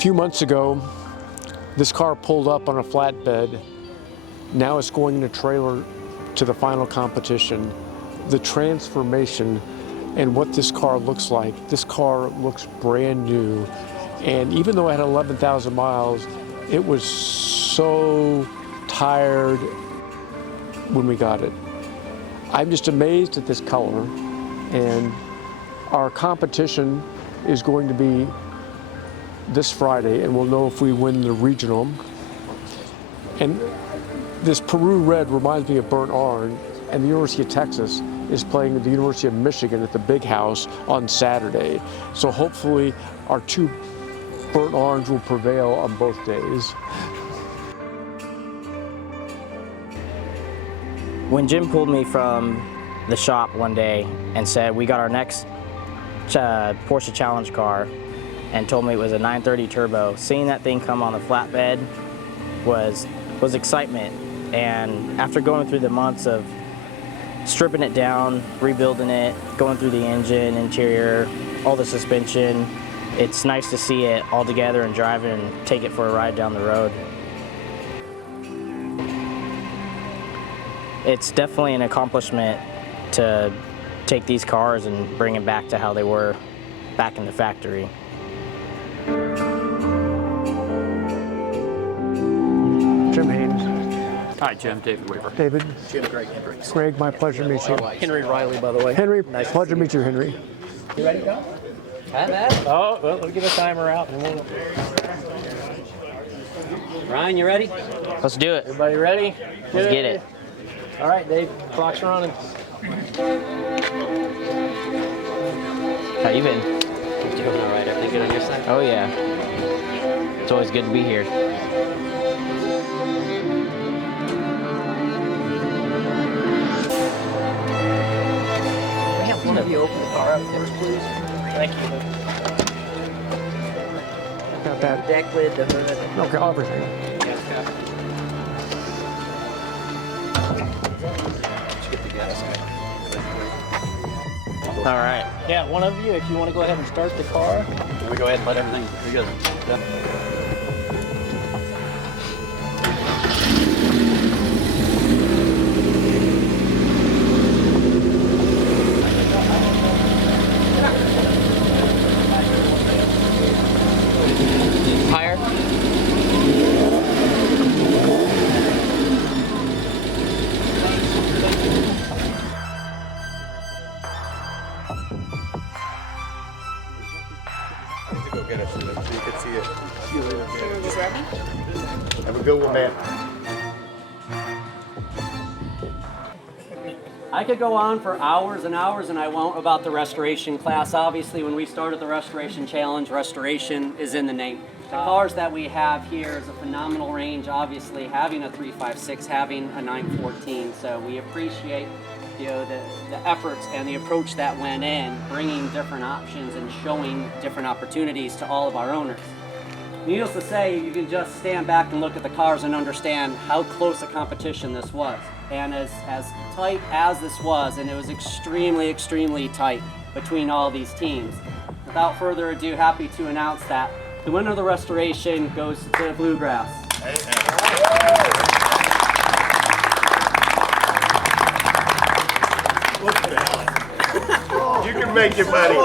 few months ago, this car pulled up on a flatbed. Now it's going in a trailer to the final competition. The transformation and what this car looks like, this car looks brand new. And even though it had 11,000 miles, it was so tired when we got it. I'm just amazed at this color. And our competition is going to be this Friday, and we'll know if we win the regional. And this Peru red reminds me of burnt orange, and the University of Texas is playing at the University of Michigan at the Big House on Saturday. So hopefully our two burnt orange will prevail on both days. When Jim pulled me from the shop one day and said we got our next Porsche Challenge car and told me it was a 930 turbo, seeing that thing come on the flatbed was excitement. And after going through the months of stripping it down, rebuilding it, going through the engine, interior, all the suspension, it's nice to see it all together and drive it and take it for a ride down the road. It's definitely an accomplishment to take these cars and bring them back to how they were back in the factory. Jim Haynes. Hi, Jim. David Weaver. David. Jim Greg Hendricks. Greg, my pleasure to meet you. Henry Riley, by the way. Henry, pleasure to meet you, Henry. You ready to go? Oh, well, let's get a timer out. Ryan, you ready? Let's do it. Everybody ready? Let's get it. All right, Dave. Clock's running. How you been? You doing all right? Everything good on your side? Oh yeah. It's always good to be here. Can I have one of you open the car up there, please? Thank you. Got that. Deck lid, the hood. Okay, everything. All right. Yeah, one of you, if you want to go ahead and start the car. Let me go ahead and let everything together. Higher. Go get us so you can see it. Have a good one, man. I could go on for hours and hours, and I won't, about the restoration class. Obviously, when we started the Restoration Challenge, restoration is in the name. The cars that we have here is a phenomenal range, obviously, having a 356, having a 914. So we appreciate the efforts and the approach that went in, bringing different options and showing different opportunities to all of our owners. Needless to say, you can just stand back and look at the cars and understand how close a competition this was. And as tight as this was, and it was extremely, extremely tight between all these teams. Without further ado, happy to announce that the winner of the restoration goes to Bluegrass. You can make it, buddy.